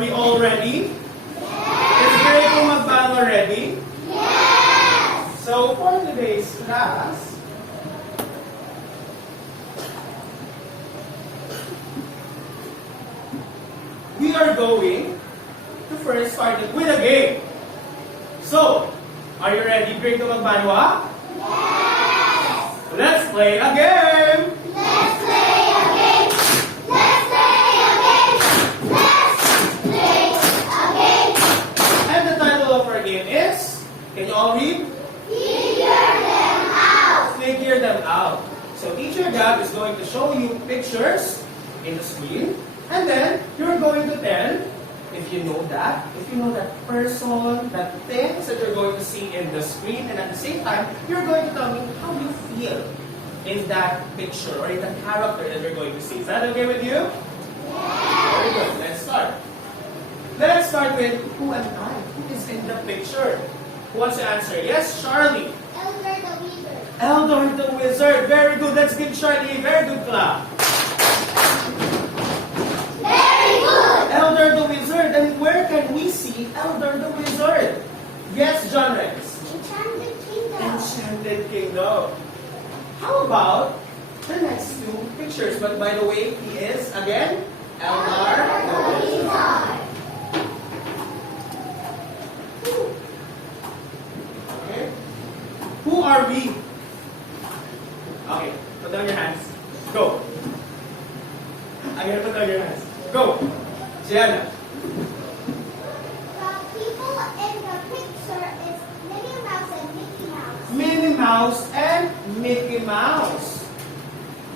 Are we all ready? Is Grego Magbanwa ready? Yes! So for today's class, we are going to first start it with a game. So, are you ready, Grego Magbanwa? Yes! Let's play a game! Let's play a game! Let's play a game! Let's play a game! And the title of our game is, can you all read? Figure them out! Figure them out. So Teacher Gab is going to show you pictures in the screen, and then you're going to tell if you know that person, that things that you're going to see in the screen, and at the same time, you're going to tell me how you feel in that picture or in the character that you're going to see. Is that okay with you? Very good. Let's start. Let's start with who am I? Who is in the picture? Who wants to answer? Yes, Charlie. Elder the Wizard. Eldor the Wizard. Very good. Let's give Charlie a very good clap. Very good! Eldor the Wizard. And where can we see Eldor the Wizard? Yes, John Rex. Enchanted Kingdom. Enchanted Kingdom. How about the next two pictures? But by the way, he is, again, Eldor the Wizard. Okay. Who are we? Okay, put down your hands. Go. Again, put down your hands. Go. Gianna. The people in the picture is Minnie Mouse and Mickey Mouse. Minnie Mouse and Mickey Mouse.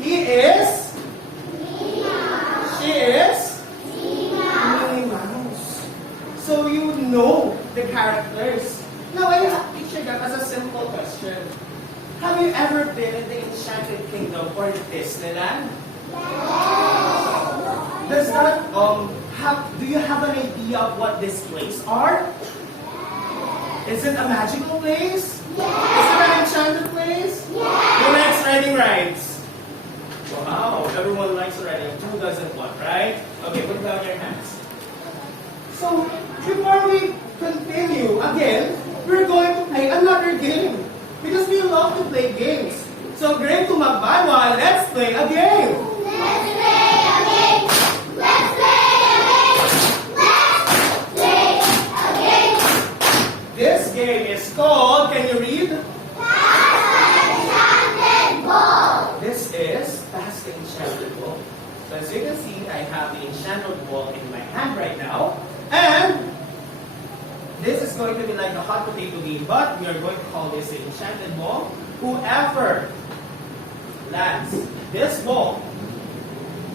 He is. Minnie Mouse. She is. Minnie Mouse. Minnie Mouse. So you know the characters. Now I have pictured that as a simple question. Have you ever been in the Enchanted Kingdom or Disneyland? Does that do you have an idea of what this place are? Is it a magical place? Is it an enchanted place? Who likes riding rides? Wow, everyone likes riding. Who doesn't want, right? Okay, put down your hands. So, before we continue, again, we're going to play another game. Because we love to play games. So, Grego Magbanwa, let's play a game. Let's play a game! Let's play a game! Let's play a game! This game is called, can you read? Pass the enchanted ball! This is Pass the Enchanted Ball. So as you can see, I have the Enchanted Ball in my hand right now. And this is going to be like a hot potato game, but we are going to call this the Enchanted Ball. Whoever lands this ball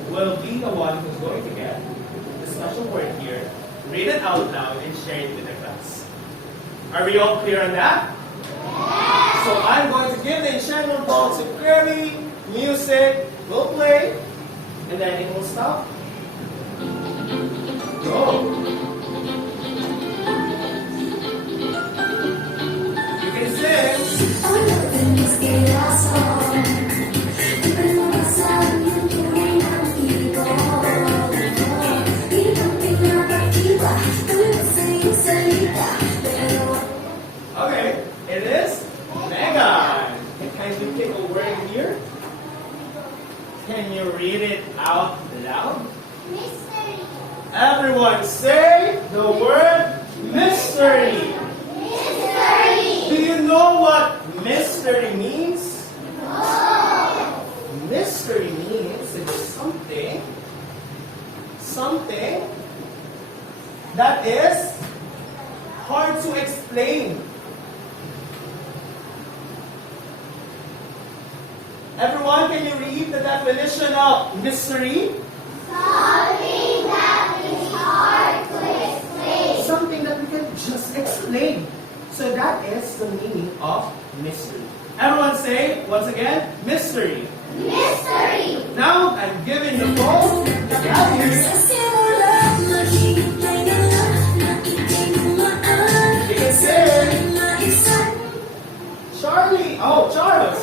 will be the one who's going to get the special word here, read it out loud, and share it with the class. Are we all clear on that? So I'm going to give the enchantment ball to Kirby, music will play, and then it will stop. Go! You can sing. Okay, it is Megan. Can you pick a word here? Can you read it out loud? Mystery! Everyone say the word mystery. Mystery! Do you know what mystery means? Oh! Mystery means it's something that is hard to explain. Everyone, can you read the definition of mystery? Something that is hard to explain. Something that we can just explain. So that is the meaning of mystery. Everyone say, once again, mystery. Mystery! Now, I'm giving the ball to Gabby. You can say, Charlie. Oh, Charles.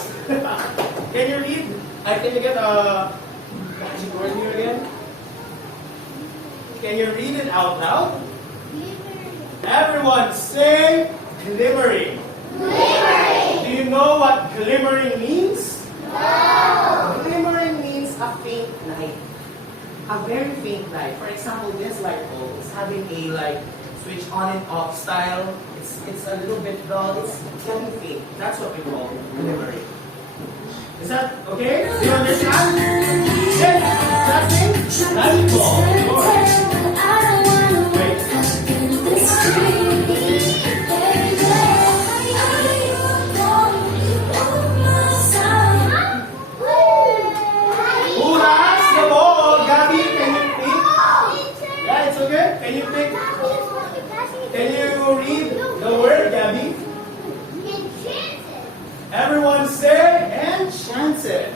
Can you read? Can you get a magic word here again? Can you read it out loud? Everyone say glimmering. Do you know what glimmering means? No. Glimmering means a faint light. A very faint light. For example, this light bulb is having a like switch on and off style. It's a little bit dull. It's very faint. That's what we call glimmering. Is that okay? Do you understand? Yes. That's it. Magic ball. Who has the ball? Gabby, can you pick? Yeah, it's okay. Can you pick? Can you read the word, Gabby? Everyone say enchanted.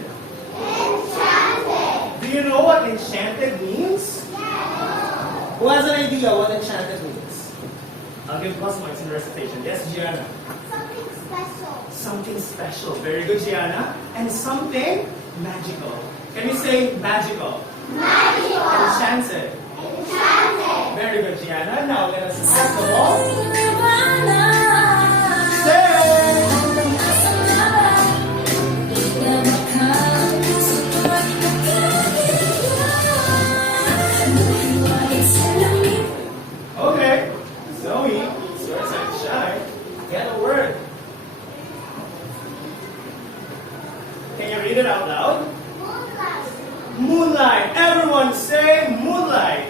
Do you know what enchanted means? Who has an idea what enchanted means? I'll give plus points in the recitation. Yes, Gianna. Something special. Very good, Gianna. And something magical. Can we say magical? Enchanted. Very good, Gianna. Now let us pass the ball. Say. Okay, Zoe, swears I'm shy. Get a word. Can you read it out loud? Moonlight. Everyone say moonlight.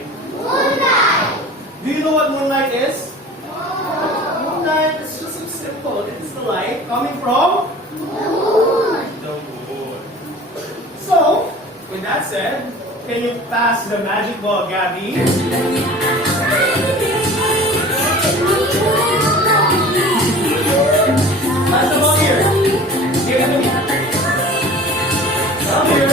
Do you know what moonlight is? Moonlight is just so simple. It's the light coming from the moon. So, with that said, can you pass the magic ball, Gabby? Pass the ball here. Give it to me. Come here.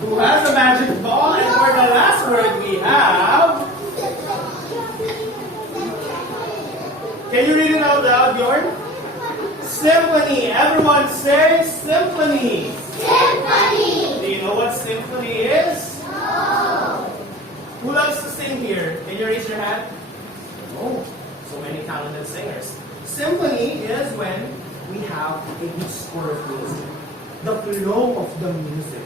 Who has the magic ball? And for the last word we have. Can you read it out loud, Bjorn? Symphony. Everyone say symphony. Do you know what symphony is? Who loves to sing here? Can you raise your hand? Oh, so many talented singers. Symphony is when we have a good score of music. The flow of the music.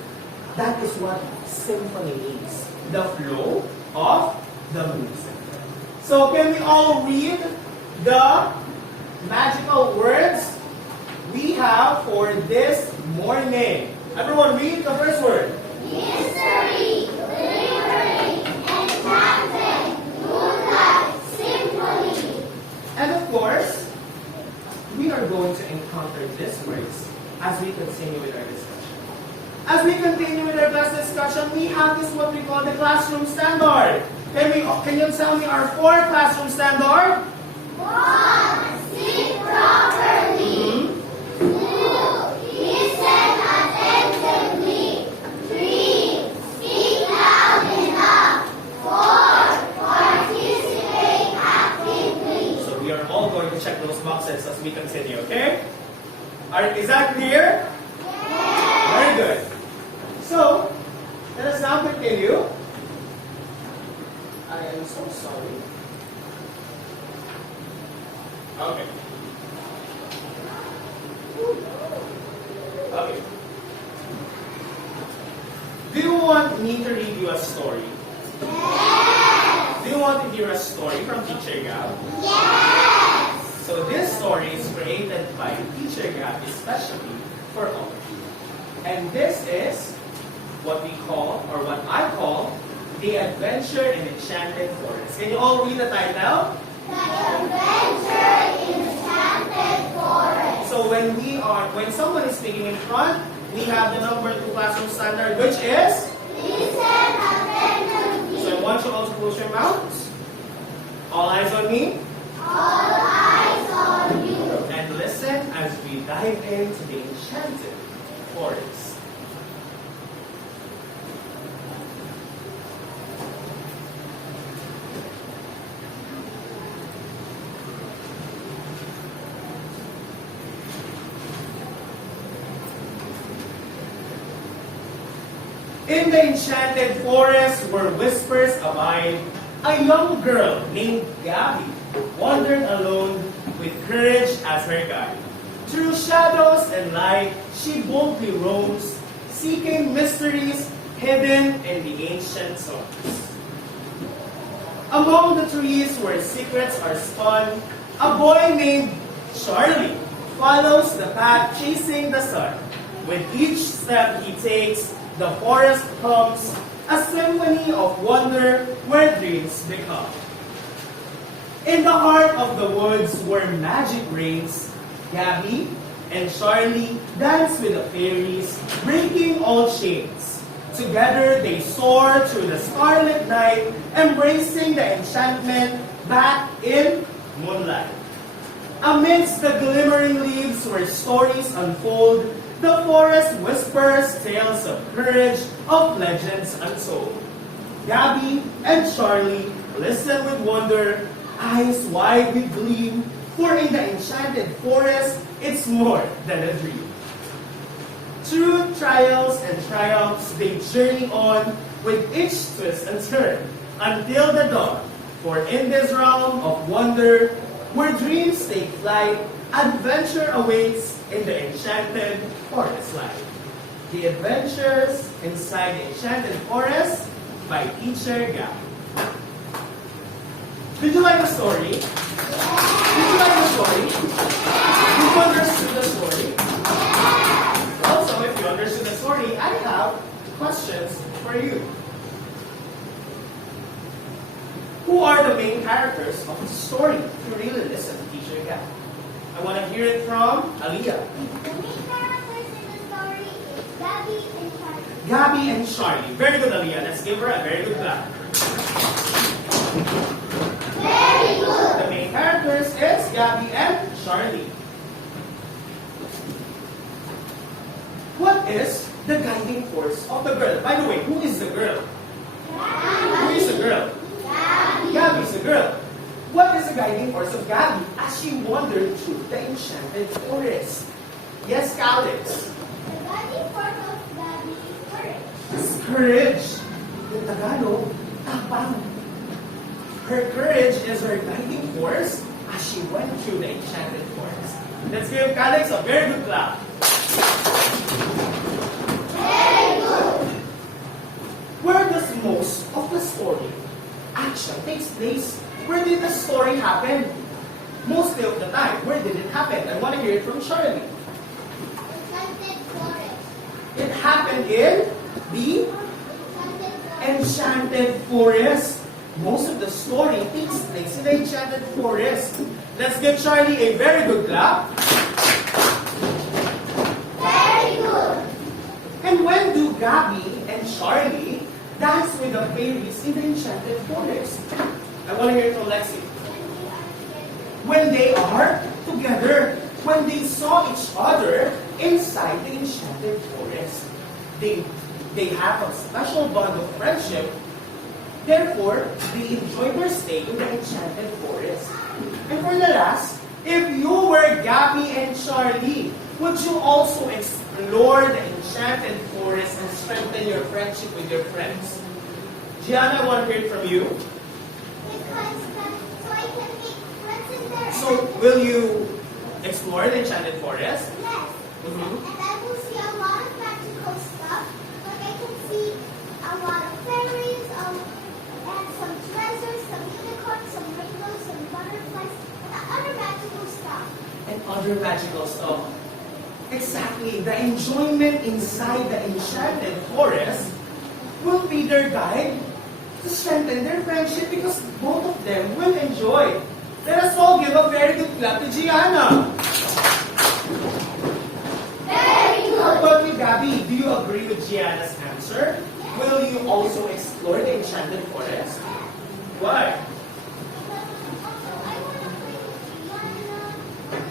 That is what symphony means. The flow of the music. So can we all read the magical words we have for this morning? Everyone read the first word. Mystery, glimmering, enchanted, moonlight, symphony. And of course, we are going to encounter these words as we continue with our discussion. As we continue with our class discussion, we have this what we call the classroom standard. Can you tell me our 4 classroom standard? 1. Sit properly. 2. Listen attentively. 3. Speak loud enough. 4. Participate actively. So we are all going to check those boxes as we continue, okay? Is that clear? Yes. Very good. So, let us now continue. I am so sorry. Okay. Okay. Do you want me to read you a story? Yes. Do you want to hear a story from Teacher Gab? Yes. So this story is created by Teacher Gab especially for all of you. And this is what we call, or what I call, The Adventure in Enchanted Forest. Can you all read the title? The Adventure in Enchanted Forest. So when someone is speaking in front, we have the number 2 classroom standard, which is? Listen attentively. So I want you all to close your mouths. All eyes on me. All eyes on you. And listen as we dive into the enchanted forest. In the enchanted forest where whispers abide, a young girl named Gabby wandered alone with courage as her guide. Through shadows and light, she boldly roams, seeking mysteries hidden in the ancient songs. Among the trees where secrets are spun, a boy named Charlie follows the path chasing the sun. With each step he takes, the forest becomes a symphony of wonder where dreams become. In the heart of the woods where magic reigns, Gabby and Charlie dance with the fairies, breaking all chains. Together they soar through the starlit night, embracing the enchantment back in moonlight. Amidst the glimmering leaves where stories unfold, the forest whispers tales of courage, of legends untold. Gabby and Charlie listen with wonder, eyes wide with gleam, for in the enchanted forest, it's more than a dream. Through trials and triumphs, they journey on with each twist and turn until the dawn. For in this realm of wonder, where dreams take flight, adventure awaits in the enchanted forest life. The Adventures Inside the Enchanted Forest by Teacher Gabby. Did you like the story? Did you like the story? You understood the story? Also, if you understood the story, I have questions for you. Who are the main characters of the story? If you really listen to Teacher Gabby. I want to hear it from Aliyah. The main characters in the story is Gabby and Charlie. Gabby and Charlie. Very good, Aliyah. Let's give her a very good clap. Very good. The main characters is Gabby and Charlie. What is the guiding force of the girl? By the way, who is the girl? Who is the girl? Gabby is the girl. What is the guiding force of Gabby as she wandered through the enchanted forest? Yes, Alex. The guiding force of Gabby is courage. It's courage. In Tagalog, tapang. Her courage is her guiding force as she went through the enchanted forest. Let's give Alex a very good clap. Very good. Where does most of the story action takes place? Where did the story happen? Mostly of the time, where did it happen? I want to hear it from Charlie. Enchanted forest. It happened in the Enchanted forest. enchanted forest. Most of the story takes place in the enchanted forest. Let's give Charlie a very good clap. Very good. And when do Gabby and Charlie dance with the fairies in the enchanted forest? I want to hear it from Lexi. When they are together, when they saw each other inside the enchanted forest, they have a special bond of friendship. Therefore, they enjoy their stay in the enchanted forest. And for the last, if you were Gabby and Charlie, would you also explore the enchanted forest and strengthen your friendship with your friends? Gianna, I want to hear it from you. Because so I can make friends in there. So, will you explore the enchanted forest? Yes. Mhm. And I will see a lot of magical stuff. Like I can see a lot of fairies, and some treasures, some unicorns, some rainbows, some butterflies, and other magical stuff. And other magical stuff. Exactly. The enjoyment inside the enchanted forest will be their guide to strengthen their friendship because both of them will enjoy. Let us all give a very good clap to Gianna. Very How good. about you, Gabby? Do you agree with Gianna's answer? Will you also explore the enchanted forest? Why? Because also I want to play with Gianna, and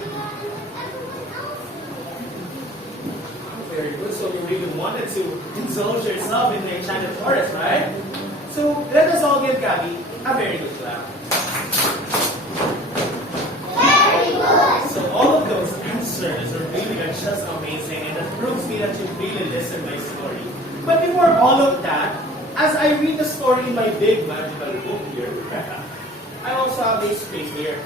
everyone else in there. Very good. So you really wanted to indulge yourself in the enchanted forest, right? So let us all give Gabby a very good clap. Very good. So all of those answers are really just amazing, and it proves me that you really listened to my story. But before all of that, as I read the story in my big magical book here, I also have a space here.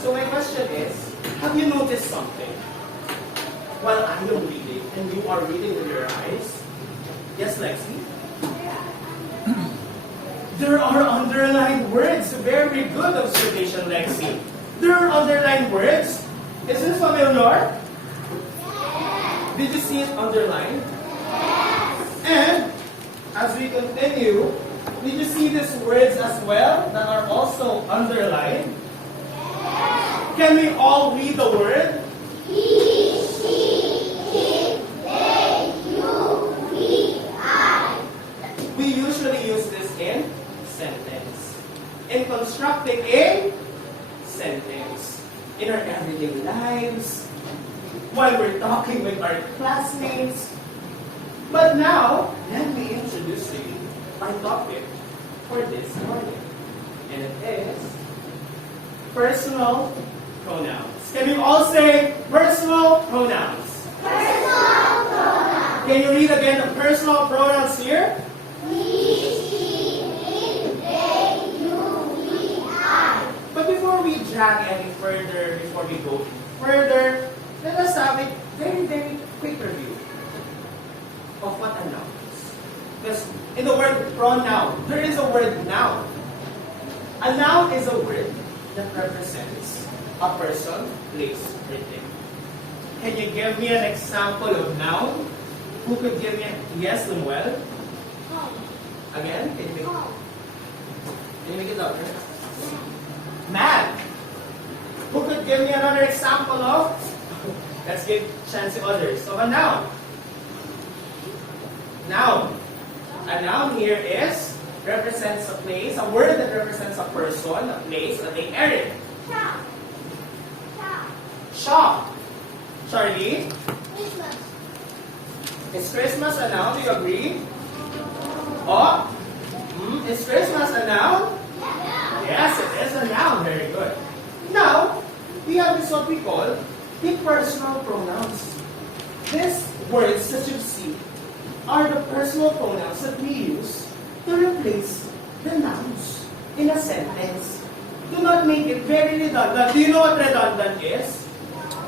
So my question is, have you noticed something? While I am reading, and you are reading with your eyes, yes, Lexi? There are underlined words. Very good observation, Lexi. There are underlined words. Is this familiar? Did you see it underlined? And as we continue, did you see these words as well that are also underlined? Can we all read the word? We usually use this in sentence. In constructing a sentence. In our everyday lives, while we're talking with our classmates. But now, let me introduce to you my topic for this morning. And it is personal pronouns. Can you all say personal pronouns? Personal pronouns. Can you read again the personal pronouns here? But before we drag any further, before we go further, let us have a very, very quick review of what a noun is. Because in the word pronoun, there is a word noun. A noun is a word that represents a person, place, or thing. Can you give me an example of noun? Who could give me a yes, Lemuel? Again? Can you make it louder? Man. Who could give me another example of? Let's give chance to others. Of a noun. Noun. A noun here is represents a place, a word that represents a person, a place, a thing, area. Shop. Charlie? Christmas. Is Christmas a noun? Do you agree? Oh? Is Christmas a noun? Yes, it is a noun. Very good. Now, we have this what we call the personal pronouns. These words that you see are the personal pronouns that we use to replace the nouns in a sentence. Do not make it very redundant. Do you know what redundant is?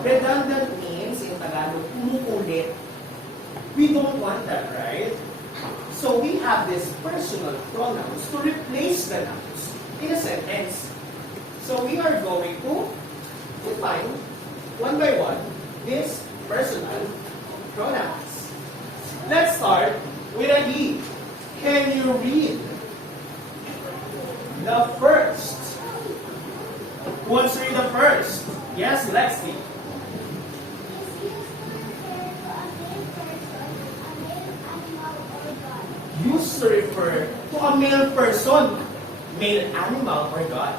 Redundant means, in Tagalog, umuulit. We don't want that, right? So we have these personal pronouns to replace the nouns in a sentence. So we are going to define one by one these personal pronouns. Let's start with a he. Can you read the first? Who wants to read the first? Yes, Lexi. Used to refer to a male person, male animal, or God.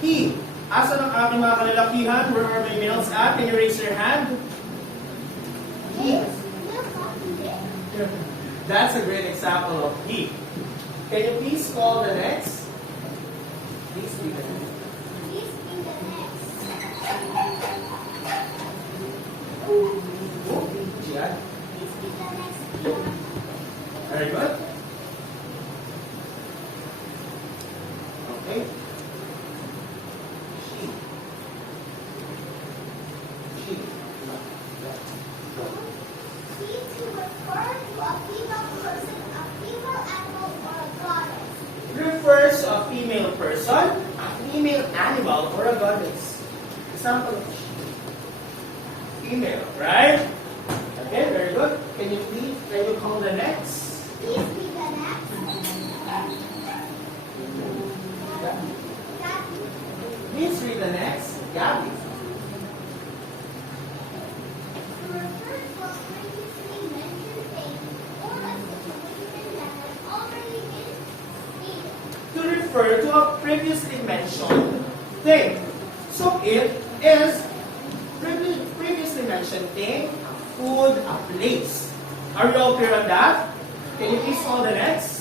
He. Asa ng aking mga kalalakihan? Where are my males at? Can you raise your hand? He. That's a great example of he. Can you please call the next? Please read the next. Gian? Very good. Okay. She. She. To refer to a female person, a female animal, or a goddess. Refers to a female person, a female animal, or a goddess. Example of she. Female, right? Okay, very good. Can you call the next? Please be the next. Please read the next. Gabby. To refer to a previously mentioned thing or a situation that has already been stated. To refer to a previously mentioned thing. So it is previously mentioned thing, a food, a place. Are you all clear on that? Can you please call the next?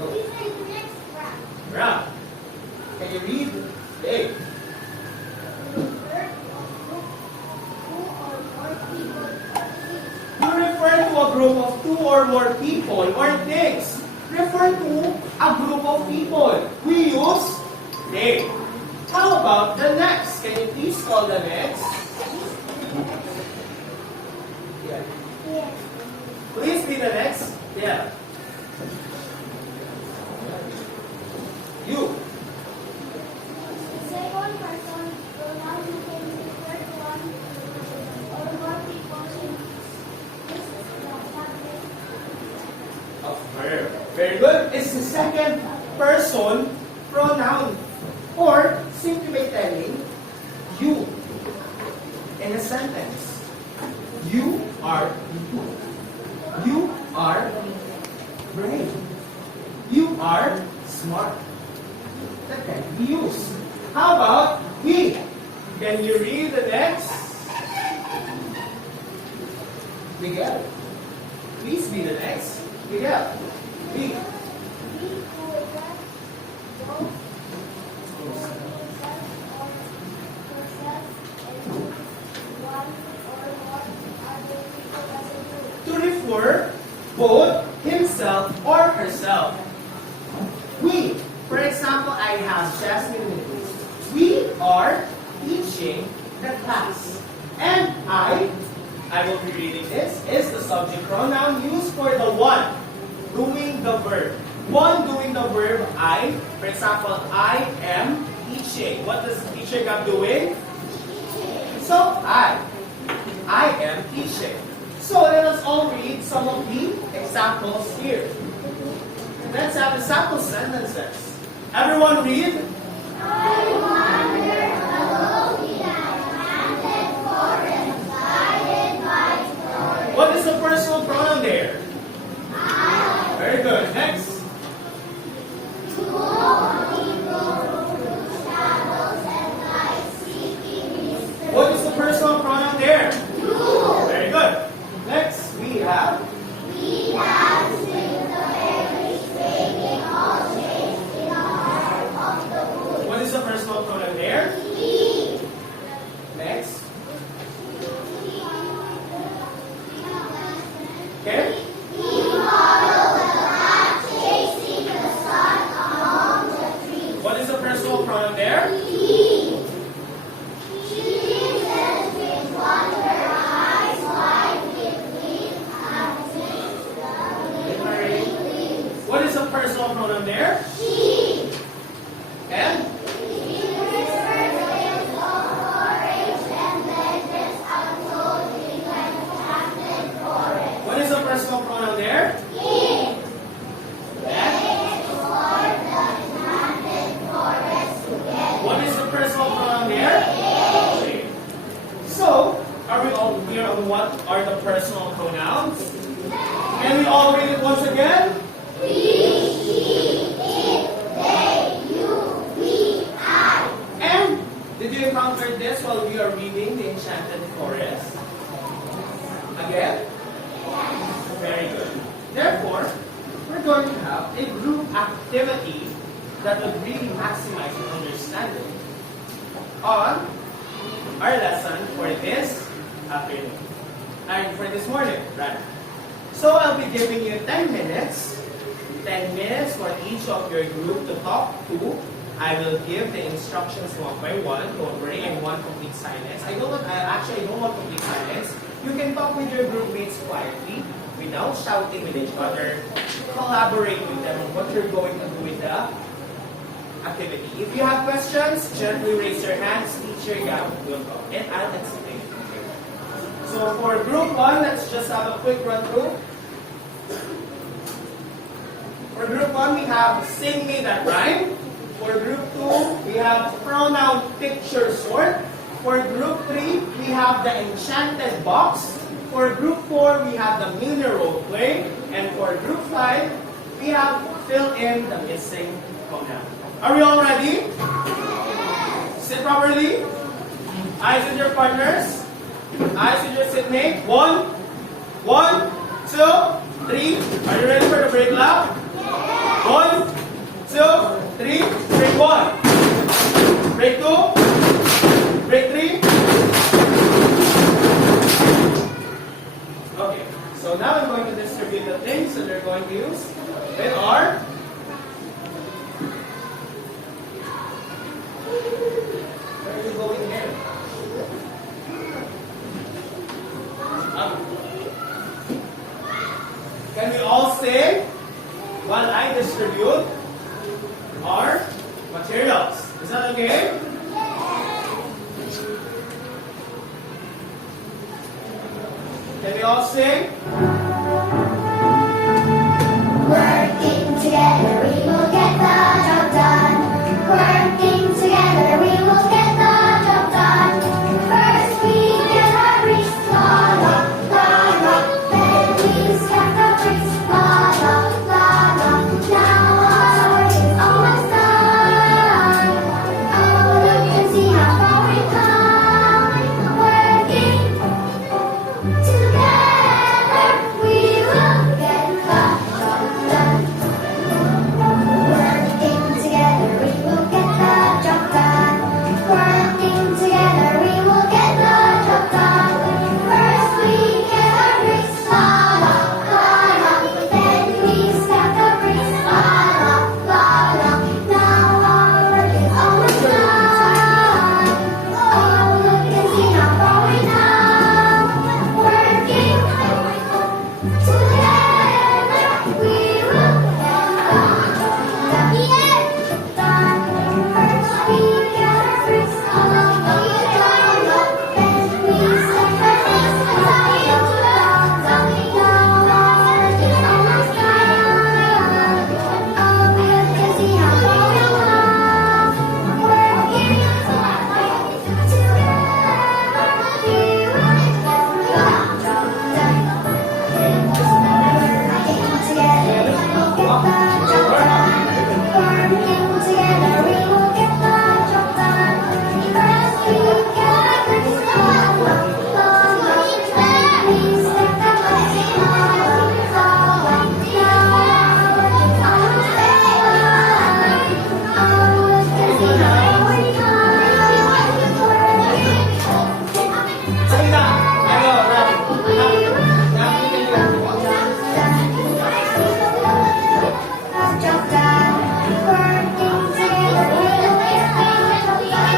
Please read the next round. Brown. Can you read? Hey. or more people or things refer to a group of people. We use they. How about the next? Can you please call the next? Yeah. Yes. Please be the next. Yeah. You. Second person pronoun you can refer to one or more people in this is the subject. Of her. Very good. It's the second person pronoun. Or simply by telling you in a sentence. You are good. You are brave. You are smart. That can be used. How about he? Can you read the next? Miguel. Please be the next. Miguel. He. We who is that both himself or herself and one or more other people as a group. To refer both himself or herself. We, for example, I have Jasmine with me. We are teaching the class. And I will be reading this, is the subject pronoun used for the one doing the verb. One doing the verb I. For example, I am teaching. What does teacher got doing? So I am teaching. So let us all read some of the examples here. Let's have the sample sentences. Everyone read. I wander alone in a enchanted forest, guided by stories. What is the personal pronoun there? I Very good. Next. walk people through shadows and light, seeking mystery. What is the personal pronoun there? You, Very good. Next, we have. we dance with the fairies, singing all shades in the heart of the wood. What is the personal pronoun there? He, Next. Okay. he followed the path, chasing the sun along the trees. What is the personal pronoun there? He listens with wonder, eyes wide with gleam, and sings the glimmering leaves. What is the personal pronoun there? He And whispers tales of courage and legends untold in the enchanted forest. what is the personal pronoun there? He And explored the enchanted forest together. what is the personal pronoun there? So, are we all clear on what are the personal pronouns? Can we all read it once again? We, he, it, they, you, we, I. And did you encounter this while we are reading the Enchanted Forest? Again? Very good. Therefore, we're going to have a group activity that would really maximize your understanding on our lesson for this afternoon. And for this morning, rather. So I'll be giving you 10 minutes. 10 minutes for each of your group to talk to. I will give the instructions one by one. Don't worry, I want complete silence. I don't want complete silence. You can talk with your group mates quietly, without shouting with each other. Collaborate with them on what you're going to do with the activity. If you have questions, gently raise your hands. Teacher Gab will go, and I'll explain. So for group 1, let's just have a quick run through. For group 1, we have Sing Me That Rhyme. For group 2, we have Pronoun Picture Sort. For group 3, we have the Enchanted Box. For group 4, we have the Mini Role Play. And for group 5, we have Fill in the Missing Pronoun. Are we all ready? Sit properly. Eyes on your partners. Eyes on your seatmate. 1, 1, 2, 3. Are you ready for the break lap? 1, 2, 3. Break 1. Break 2. Break 3. Okay. So now I'm going to distribute the thing. Okay? Can we all sing? Working together, we will get the job done. Working together, we will get the job done. First we get our bricks, la la la la. Then we stack the bricks, la la la la. Now our work is almost done. Oh, look and see how far we've come. Working together, we will get the job done. Working together, we will get the job done. Working together, we will get the job done. First we get our bricks, la la la la. Then we stack the bricks, la la la la. Now our work is almost done. Oh, look and see how far we come. Working together, we will get the job done. First we get our bricks, la la la la. Then we stack the bricks, la la la la. Now our work is almost done. Oh, look and see how far we come. Working together, we will get the job done. Working together, we will get the job done. Working together, we will get the job done. First we get our bricks, la la la la. Then we stack the bricks, la la la la. Now our work is almost done. Oh, look and see how far we come. Sige na. Ayo, Rafi. Rafi, Job done. Working together, we will get the job done.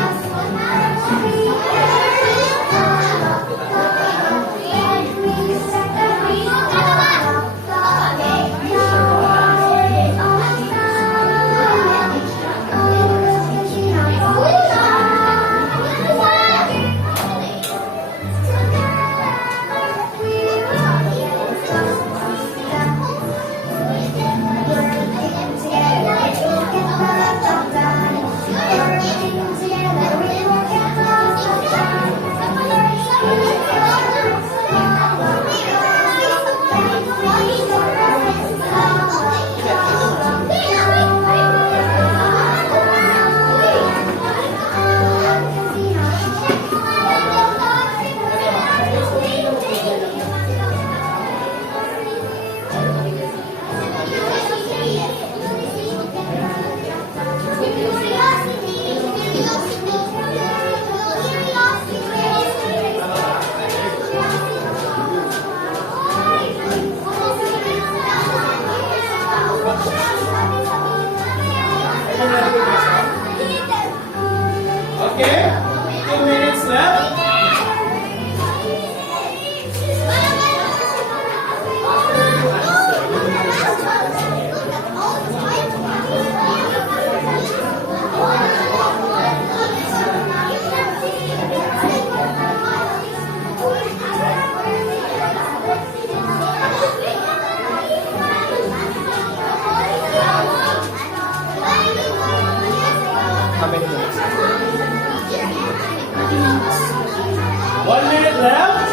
And we set the bricks, la la la. Now our work is almost done. Oh, look and see how far we Okay? 2 minutes left. How many minutes? 1 minute left.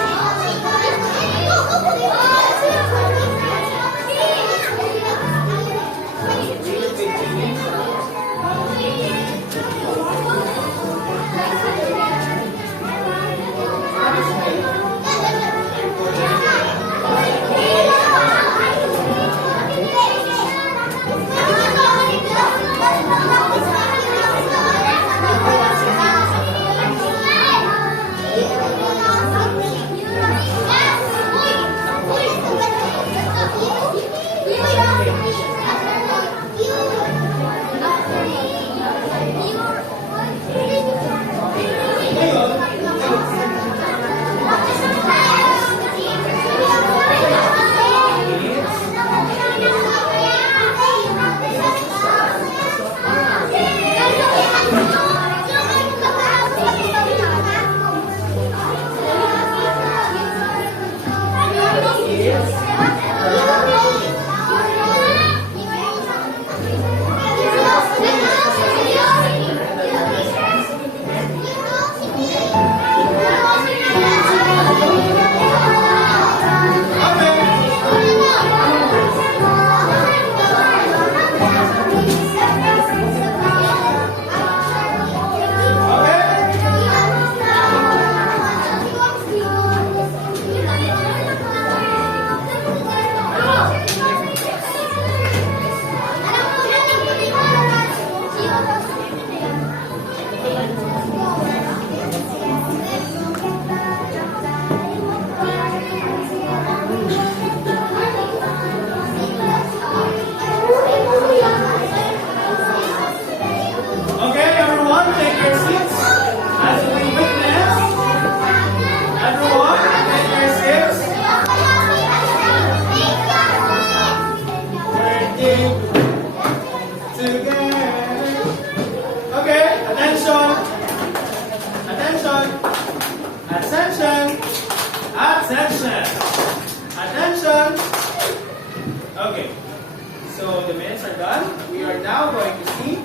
So the minutes are done. We are now going to see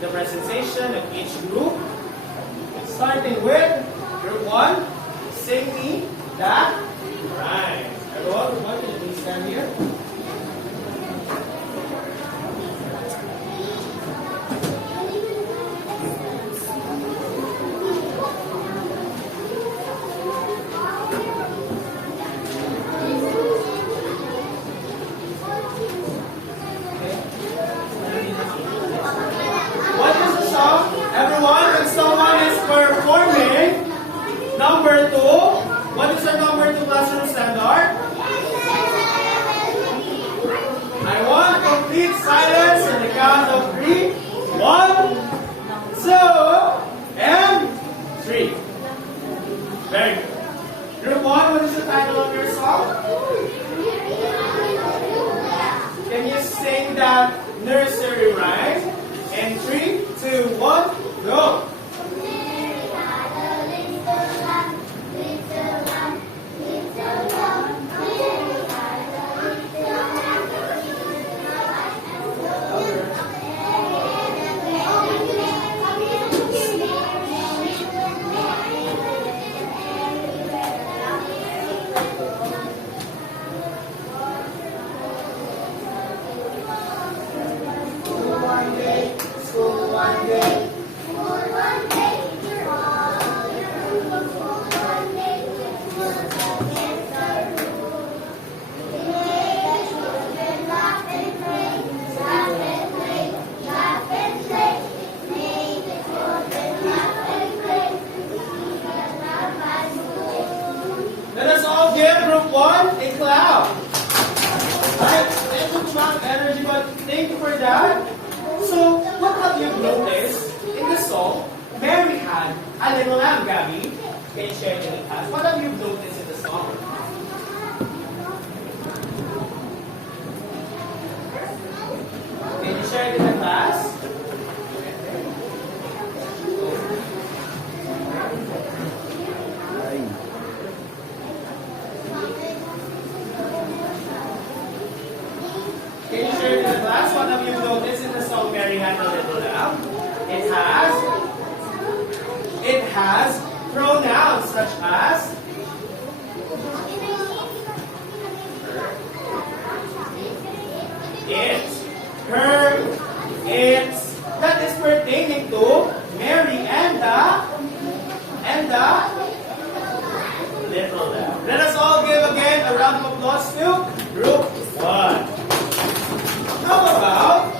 the presentation of each group. Starting with group 1, sing me that rhyme. Everyone, group 1, can you please stand here? What is the song? Everyone, when someone is performing number 2, what is our number 2 classroom standard? I want complete silence on the count of 3. 1, 2, and 3. Very good. Group 1, what is the title of your song? Can you sing that nursery rhyme? And 3, 2, 1, go! Let us all give group 1 a clap. Right? Thank you for energy, but thank you for that. So, what have you noticed in the song? Mary had a little lamb, Gabby. Can you share it in the class? What have you noticed in the song? Can you share it in the class? Can you share it in the class? What have you noticed in the song Mary Had a Little Lamb? It has pronouns such as it, her, its. That is pertaining to Mary and the little lamb. Let us all give again a round of applause to group 1. How about,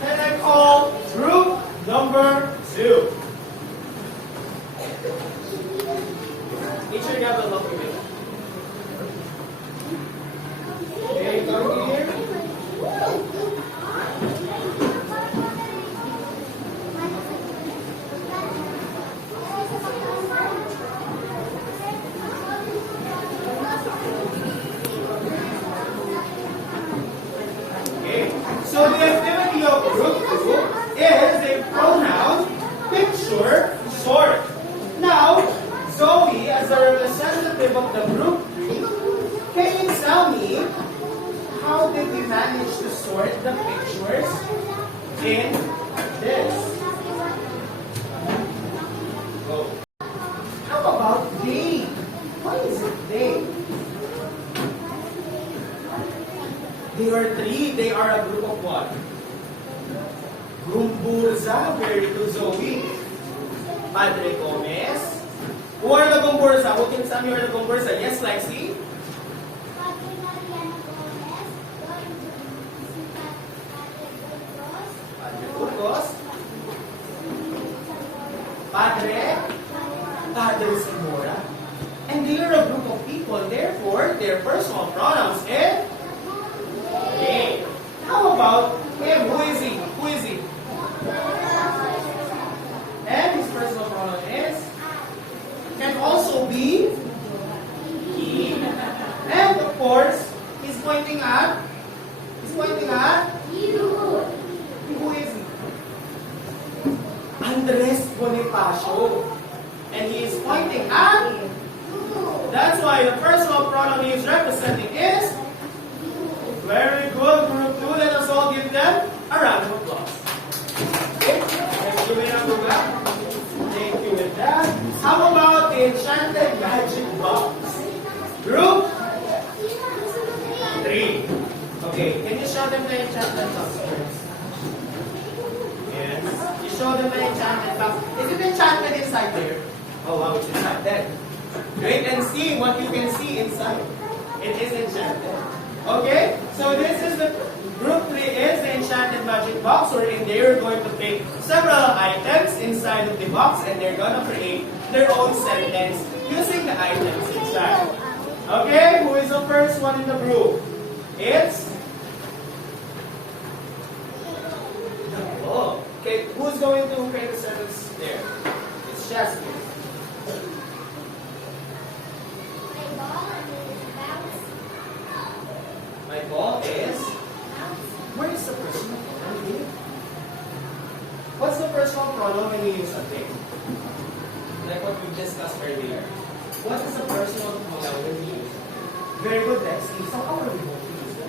can I call group number 2? Teacher, grab a look with me. Okay, come here. Okay, so the activity of group 2 is a pronoun picture sort. Now, Zoe, as a representative of the group 3, can you tell me how did we manage to sort the pictures in this? Go. How about they? What is it they? They are 3. They are a group of what? Gumburza. Very good, Zoe. Padre Gomez. Who are the Gumburza? Who can tell me who are the Gumburza? Yes, Lexi. Padre Burgos. Padre Zamora. And they are a group of people. Therefore, their personal pronouns is they. How about him? Who is he? Who is he? And his personal pronoun is can also be he. And of course, he's pointing at you. Who is he? Andres Bonifacio. And he is pointing at you. That's why the personal pronoun he is representing is very good, group 2. them a round of applause. Okay? Thank you, Minabuga. Thank you with that. How about the Enchanted Magic Box? Group 3. Okay, can you show them the Enchanted Box first? Yes. You show them the Enchanted Box. Is it enchanted inside there? Oh wow, it's enchanted. Wait and see what you can see inside. It is enchanted. Okay, so this is the group 3 is the Enchanted Magic Box, wherein they're going to pick several items inside of the box and they're gonna create their own sentence using the items inside. Okay, who is the first one in the group? It's oh, okay, who's going to create a sentence there? It's Jasmine. My ball is. Where is the personal pronoun here? What's the personal pronoun when you use something? Like what we discussed earlier. What is the personal pronoun when you use it? Very good, Lexi. So how are we going to use that?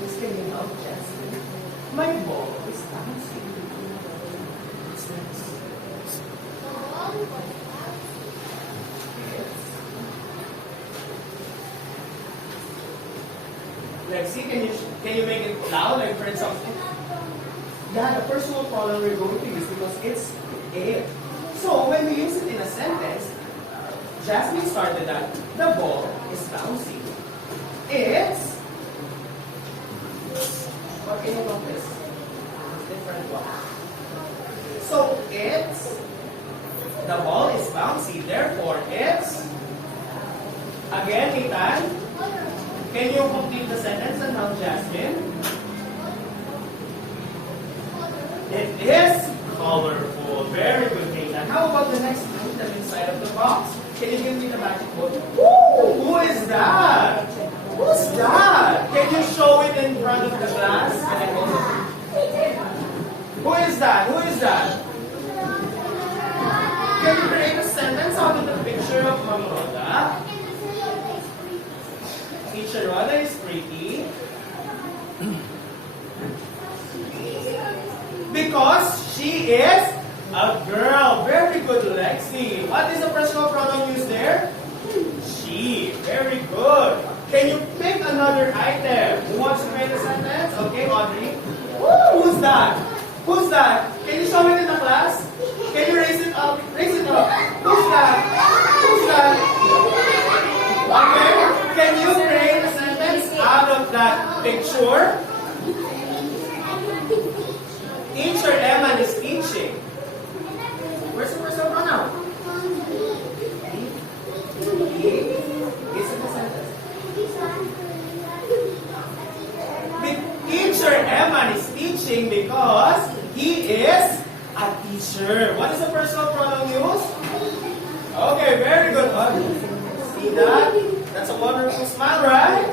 This can you help, Jasmine? My ball is bouncing. It's nice. Lexi, can you make it loud, like for example? Yeah, the personal pronoun we're going to use because it's it. So when we use it in a sentence, Jasmine started that the ball is bouncing. It's what can you notice? Different one. So it's the ball is bouncy. Therefore, it's again, Ethan. Can you complete the sentence and help Jasmine? It is colorful. Very good, Ethan. How about the next item inside of the box? Can you give me the magic book? Who is that? Who's that? Can you show it in front of the class? Who is that? Who is that? Can you create a sentence out of the picture of Mami Roda? Teacher Roda is pretty. Because she is a girl. Very good, Lexi. What is the personal pronoun used there? She. Very good. Can you pick another item? Who wants to create a sentence? Okay, Audrey. Who's that? Who's that? Can you show it in the class? Can you raise it up? Raise it up. Who's that? Who's that? Okay. Can you create a sentence out of that picture? Teacher Emma is teaching. Where's the personal pronoun? He. Is it a sentence? Teacher Emma is teaching because he is a teacher. What is the personal pronoun used? Okay, very good. See that? That's a wonderful smile, right?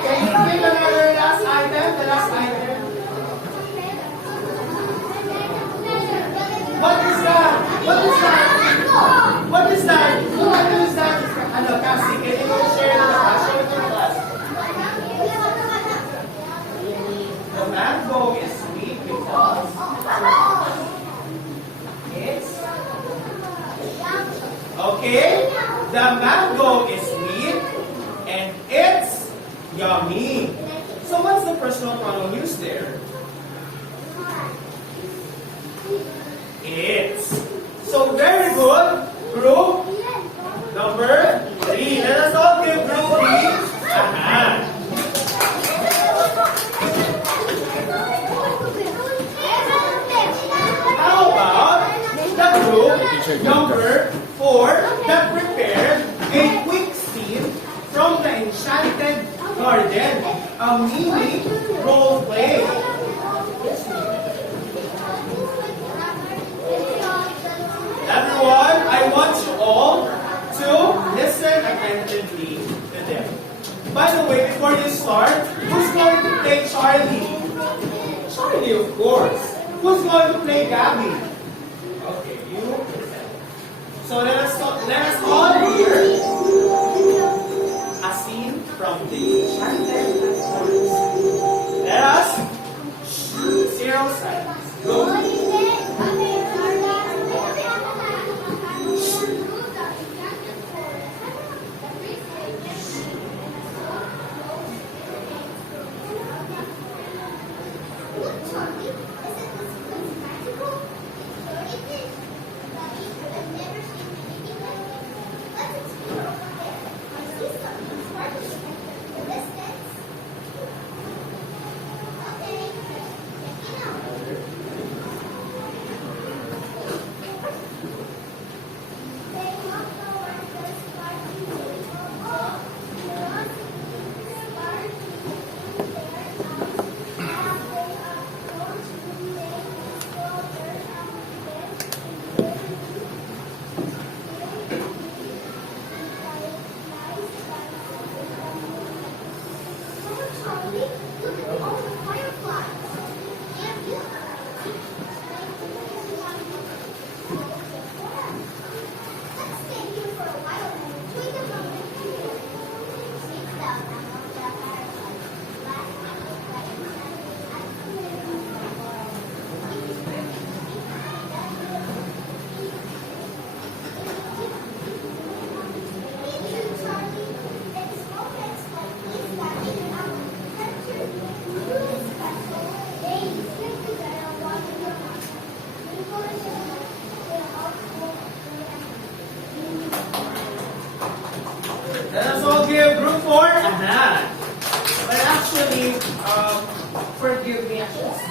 Can you pick another last item? The last item. What is that? What is that? What is that? What is that? Ano, Cassie, can you share it in the class? Show it in the class. The mango is sweet because it's okay. The mango is sweet and it's yummy. So what's the personal pronoun used there? It's. So very good. Group number 3. Let us all give group 3 a hand. How about the group number 4 that prepared a quick scene from the Enchanted Garden, a mini role play. Everyone, I want you all to listen attentively to them. By the way, before you start, who's going to play Charlie? Charlie, of course. Who's going to play Gabby? Okay, you. So let us all hear a scene from the Enchanted Forest. Let us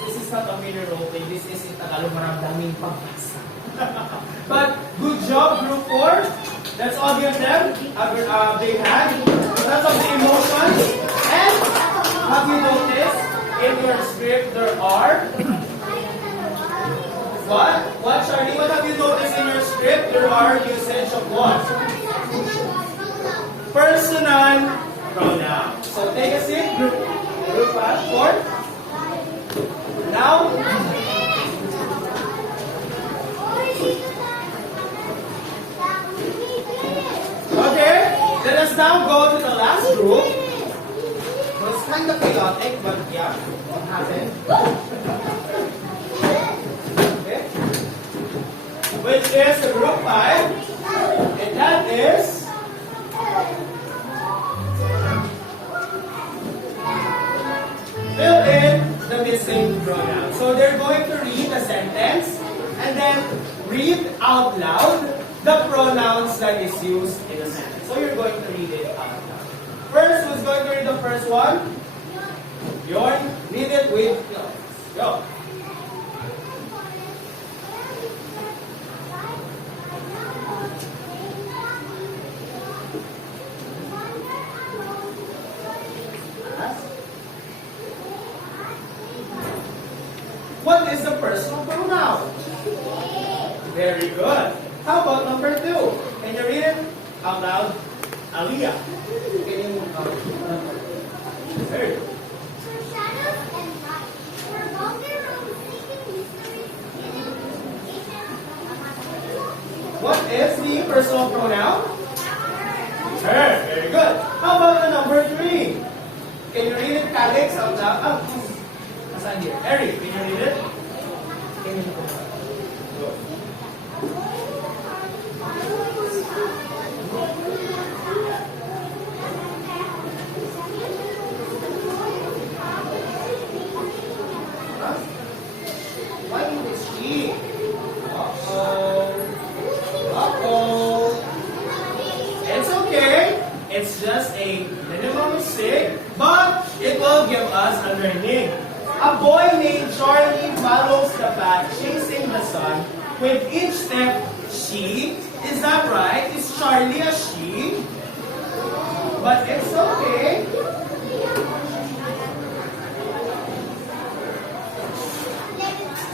This is not a mini role play. This is in Tagalog maraming pagbasa. But good job, group 4. That's all of them. They had. That's of the emotions. And have you noticed in your script there are what? What, Charlie? What have you noticed in your script? There are usage of what? Personal pronoun. So take a seat, group 4. Now, okay, let us now go to the last group. It's kind of chaotic, but yeah, what happened? Okay. Which is the group 5, and that is fill in the missing pronoun. So they're going to read a sentence and then read out loud the pronouns that is used in the sentence. So you're going to read it out loud. First, who's going to read the first one? Bjorn. Read it with yours. Go. What is the personal pronoun? Very good. How about number 2? Can you read it out loud? Aliyah. Can you very good. For shadows and light, for longer seeking mysteries, hidden communication from What is the personal pronoun? Her. Very good. How about the number 3? Can you read it, Calix, out loud? Asan here? Eric, can you read it? Can you read it? Go. Why is she? Uh-oh. It's okay. It's just a minimum mistake, but it will give us a learning. A boy named Charlie follows the path, chasing the sun. With each step, she. Is that right? Is Charlie a she? But it's okay.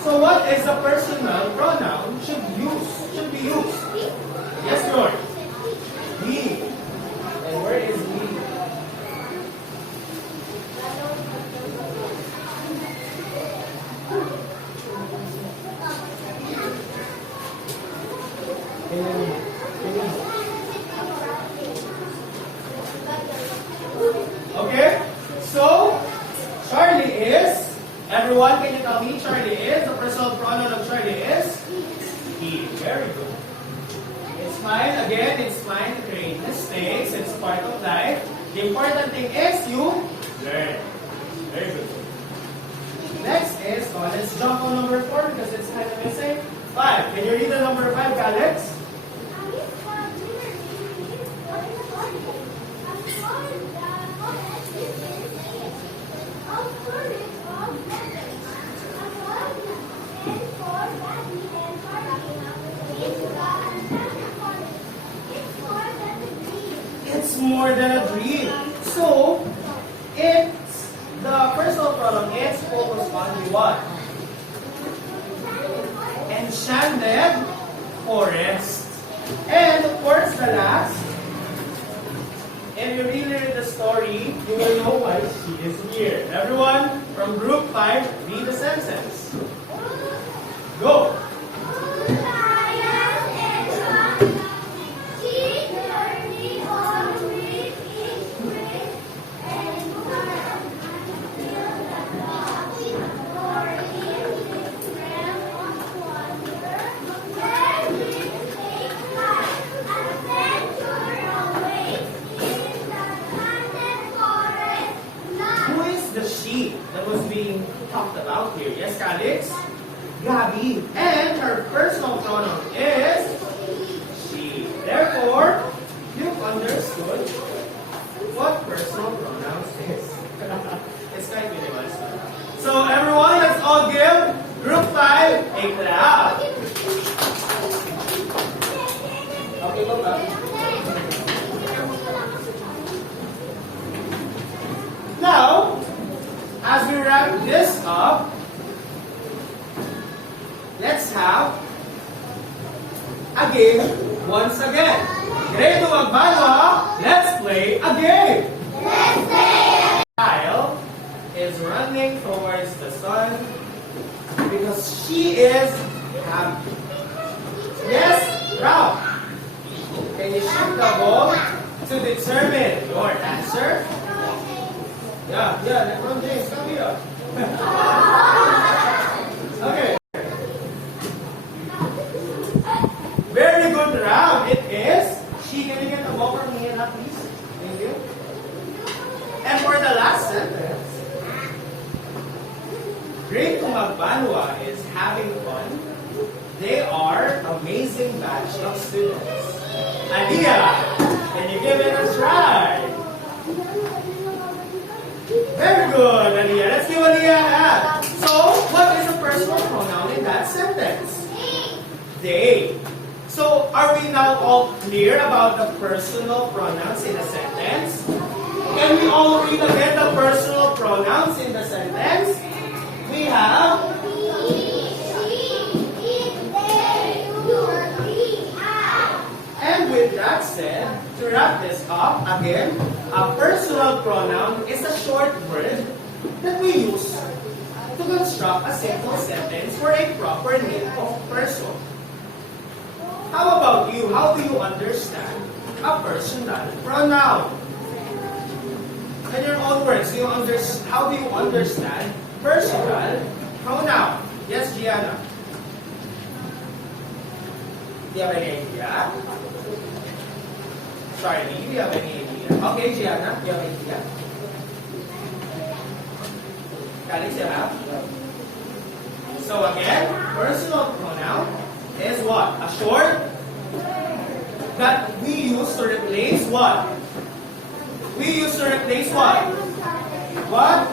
So what is the personal pronoun should be used? Yes, Lord. He. And where is he? Okay, so Charlie is, everyone, can you tell me Charlie is, the personal pronoun of Charlie is? He. Very good. It's fine, again, it's fine to create mistakes, it's part of life. The important thing is you learn. Very good. Next is, let's jump on number 4 because it's kind of missing. 5. Can you read the number 5, Alex? It's more than a dream. So, it's the personal pronoun is focused on the what? Enchanted forest. And of course, the last, if you really read the story, you will know why she is here. Everyone from group 5, read the sentence. Go. That was being talked about here. Yes, Calix? Gabi. And her personal pronoun is she. Therefore, you've understood what personal pronouns is. It's quite minimal. So everyone, let's let's have a game once again. Grade to Magbanwa, let's play a game. Kyle is running towards the sun because she is happy. Yes, Ralph. Can you shoot the ball to determine your answer? Yeah, LeBron James, come here. Okay. Very good round. It is. She, can you get the ball from me, please? Thank you. And for the last sentence, Great Magbanwa is having fun. They are amazing batch of students. Adia, can you give it a try? Very good, Adia. Let's give Adia a hand. So, what is the personal pronoun in that sentence? They. So, are we now all clear about the personal pronouns in a sentence? Can we all read again the personal pronouns in the sentence? We have and with that said, to wrap this up, again, a personal pronoun is a short word that we use to construct a simple sentence for a proper name of person. How about you? How do you understand a personal pronoun? In your own words, how do you understand personal pronoun? Yes, Gianna. Do you have any idea? Charlie, do you have any idea? Okay, Gianna, do you have any idea? Calix, you have? So again, personal pronoun is what? A short that we use to replace what? We use to replace what? What?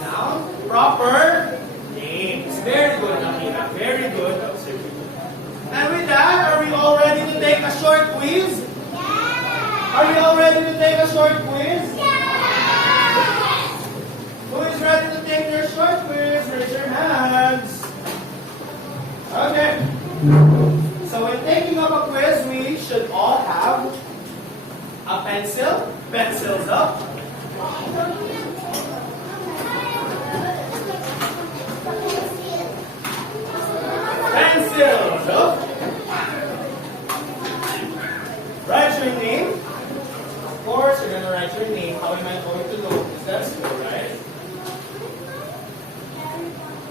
Noun. Proper names. Very good, Amina. Very good. And with that, are we all ready to take a short quiz? Are we all ready to take a short quiz? Who is ready to take your short quiz? Raise your hands. Okay. So when taking up a quiz, we should all have a pencil. Pencils up. Pencils up. Write your name. Of course, you're going to write your name. How am I going to know? Is that school, right?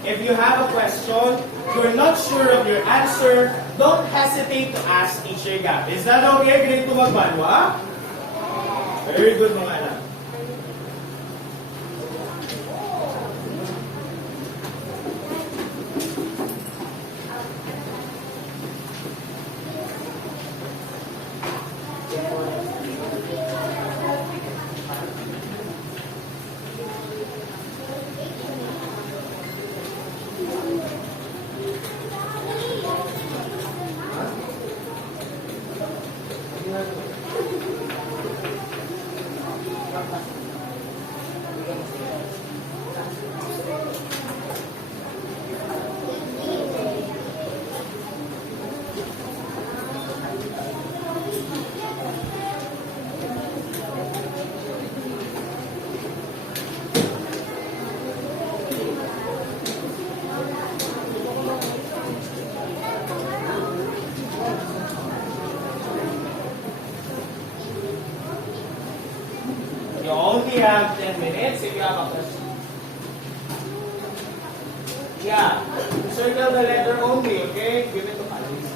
If you have a question, you're not sure of your answer, don't hesitate to ask Teacher Gab. Is that okay? Grade to Magbanwa? Very good, mga anak. You only have 10 minutes if you have a question. Yeah. Circle the letter only, okay? Give it to Alice.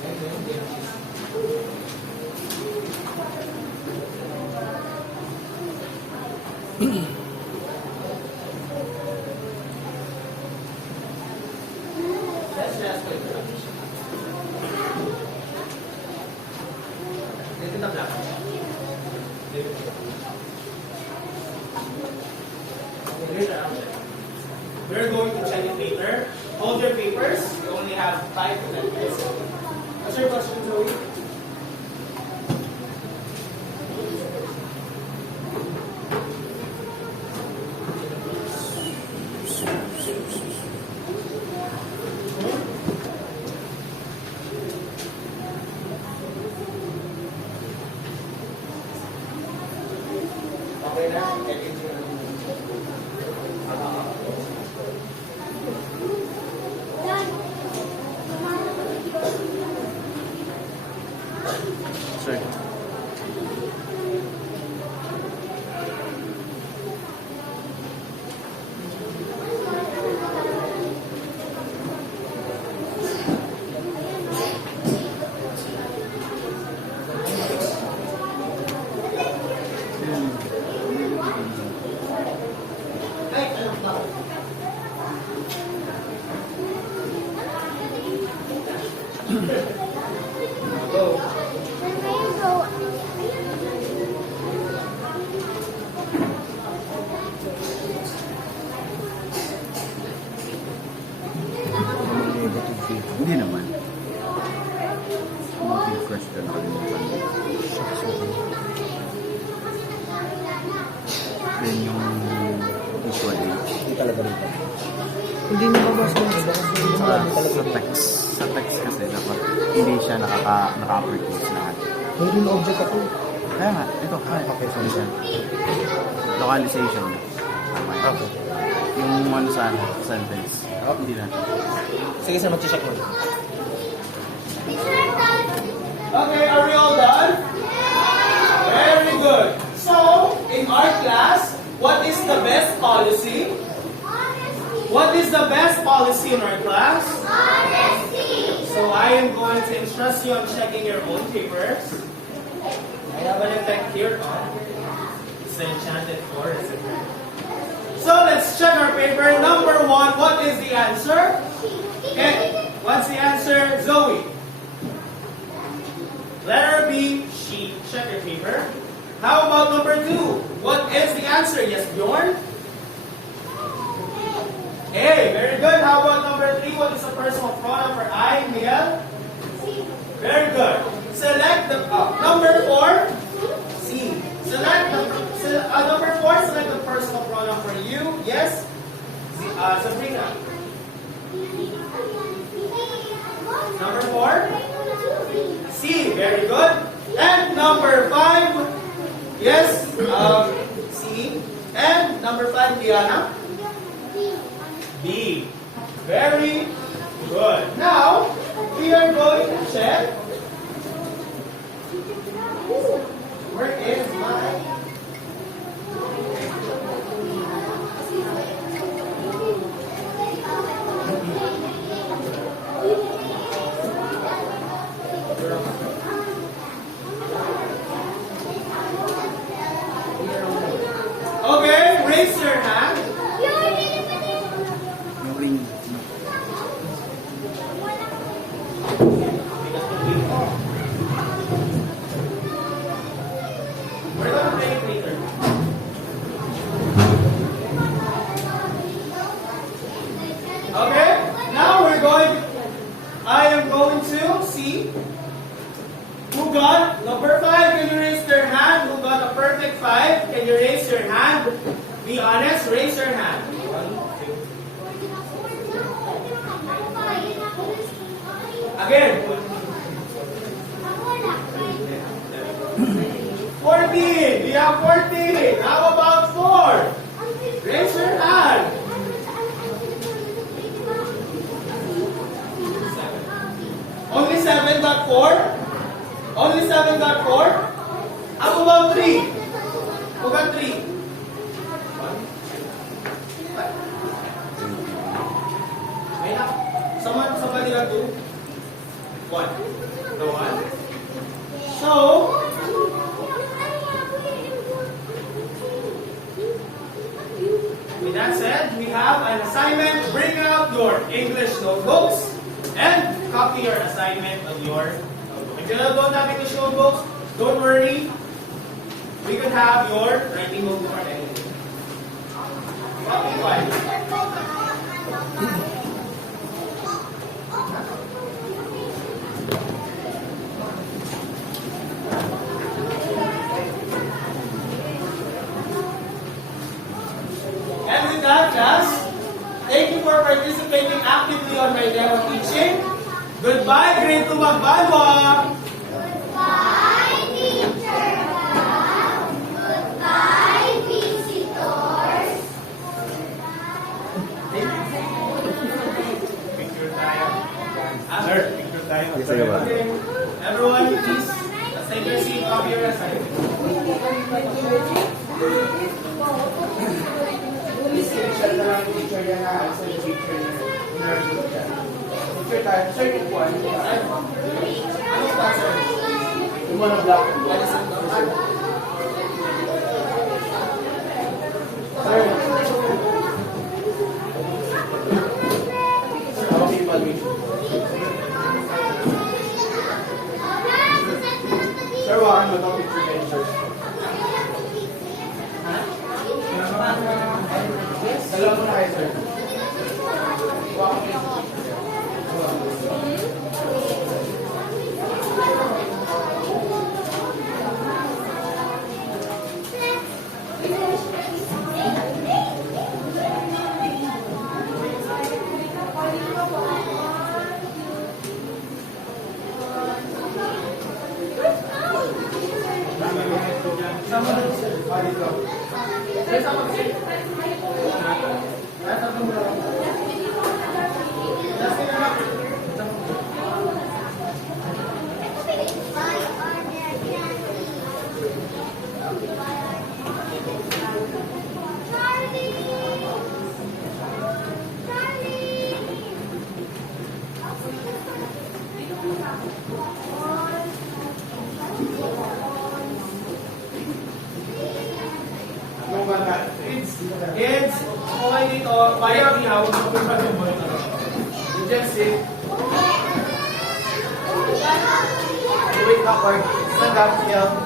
Let's just wait for that. Get in the black. We're going to check it later. Hold your papers. You only have 5 to 10 minutes. What's your question, Zoe? Okay na? Sir. Ay, ano ba? Go. Hindi naman. Yung question nakalimutan mo. Then yung usually. Hindi talaga rin. Hindi mo babas mo. Sa text. Sa text kasi dapat hindi siya naka-uppercase lahat. Hindi mo object ako. Kaya nga, ito. Okay, sorry. Localization. Localization. Tama yan. Okay. Yung ano sa sentence. Hindi na. Sige sir, mag-check mo. Okay, are we all done? Very good. So, in our class, what is the best policy? What is the best policy in our class? So I am going to instruct you on checking your own papers. I have an effect here on. It's the enchanted forest. So let's check our paper. Number 1, what is the answer? Okay, what's the answer? Zoe. Letter B, she. Check your paper. How about number 2? What is the answer? Yes, Bjorn? Hey, very good. How about number 3? What is the personal pronoun for I, Miguel? Very good. Select the number 4. C. Number 4. Select the personal pronoun for you. Yes. Sabrina. Number 4. C. Very good. And number 5. Yes. C. And number 5, Diana. B. Very good. Now, we are going to check. Where is my... Okay, raise your hand. Yung ring. We're going to play it later. Okay, now I am going to see who got number 5. Can you raise their hand? Who got a perfect 5? Can you raise your hand? Be honest, raise your hand. 1, 2. Again. 14. We have 14. How about 4? Raise your hand. 7. Only 7 got 4? Only 7 got 4? How about 3? Who got 3? 1. Somebody got 2? 1. No one? So, with that said, we have an assignment. Bring out your English notebooks and copy your assignment of your notebook. If you don't have English notebooks, don't worry. We could have your writing notebook or anything. Copy 1. And with that, class, thank you for participating actively on my demo teaching. Goodbye, grade 2 Magbanwa! Goodbye, teacher. Goodbye, Yes, sige ba? Okay. Everyone, please, let's take your seat. Copy your assignment. Please, screenshot na lang yung picture niya na. Sa yung picture niya. Picture tayo. Sir, yung one. Ano ba, sir? Yung mga block. Sir. Okay, evaluation. Sir, wakan mo itong picture niya, sir. Dalawa mo na kayo, sir. Sama na, sir. Dito. Sir, sama ka, sir. Kids, okay dito. Kaya ang ihawag mo kung paano mo ito. You just sit. Wait, awkward. Stand up, yeah.